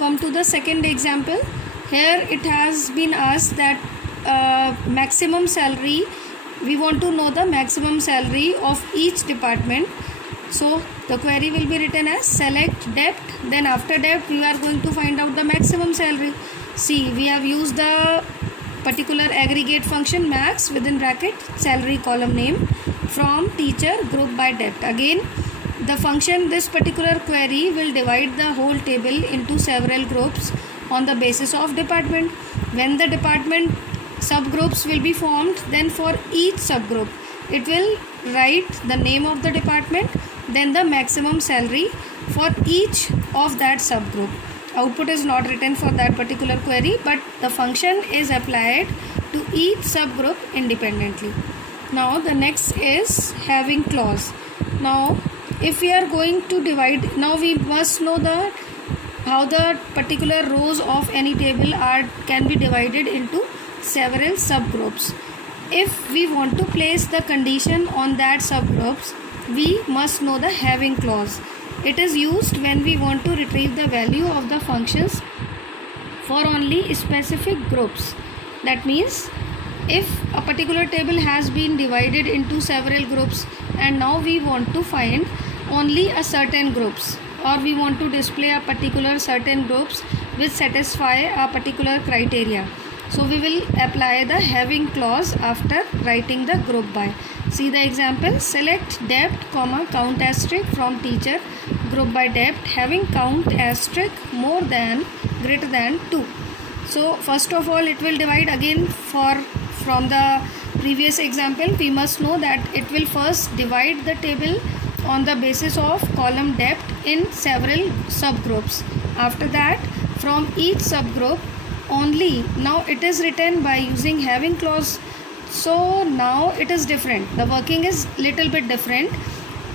come to the second example. Here it has been asked that maximum salary, we want to know the maximum salary of each department. So the query will be written as select debt, then after debt we are going to find out the maximum salary. See, we have used the particular aggregate function max within bracket salary column name from teacher group by debt. Again, the function, this particular query will divide the whole table into several groups on the basis of department. When the department subgroups will be formed, then for each subgroup it will write the name of the department, then the maximum salary for each of that subgroup. Output is not written for that particular query, but the function is applied to each subgroup independently. Now the next is having clause. Now if we are going to divide, now we must know that how the particular rows of any table can be divided into several subgroups. If we want to place the condition on that subgroups, we must know the having clause. It is used when we want to retrieve the value of the functions for only specific groups. That means if a particular table has been divided into several groups and now we want to find only a certain groups, or we want to display a particular certain groups which satisfy a particular criteria, so we will apply the having clause after writing the group by. See the example, select debt, count asterisk from teacher group by debt having count asterisk more than greater than 2. So first of all it will divide. Again, from the previous example we must know that it will first divide the table on the basis of column debt in several subgroups. After that, from each subgroup only, now it is written by using having clause. So now it is different, the working is little bit different.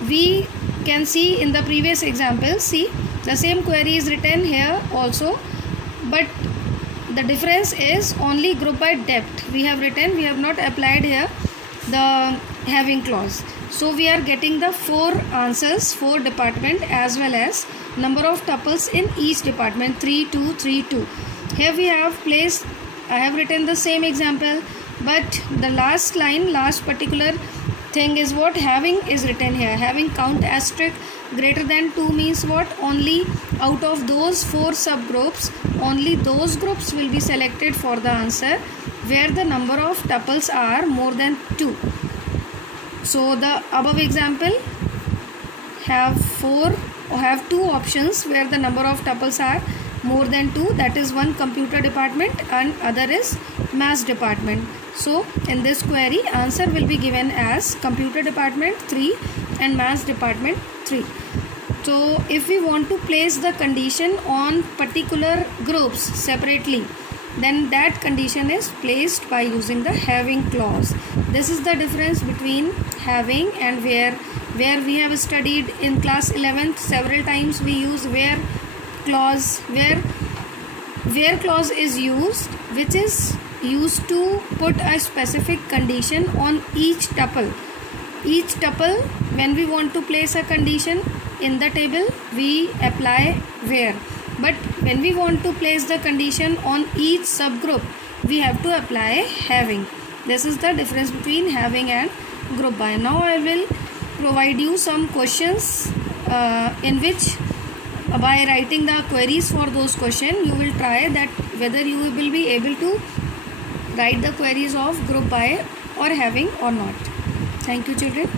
We can see in the previous example, see the same query is written here also, but the difference is only group by debt we have written, we have not applied here the having clause. So we are getting the 4 answers for department as well as number of tuples in each department, 3 2 3 2. Here we have placed, I have written the same example, but the last line, last particular thing is what having is written here. Having count asterisk greater than 2 means what? Only out of those 4 subgroups, only those groups will be selected for the answer where the number of tuples are more than 2. So the above example have 2 options where the number of tuples are more than 2, that is one computer department and other is maths department. So in this query answer will be given as computer department 3 and maths department 3. So if we want to place the condition on particular groups separately, then that condition is placed by using the having clause. This is the difference between having and where we have studied in class 11th several times. We use where clause, where clause is used, which is used to put a specific condition on each tuple. Each tuple, when we want to place a condition in the table, we apply where. But when we want to place the condition on each subgroup, we have to apply having. This is the difference between having and group by. Now I will provide you some questions in which by writing the queries for those questions, you will try that whether you will be able to write the queries of group by or having or not. Thank you, children.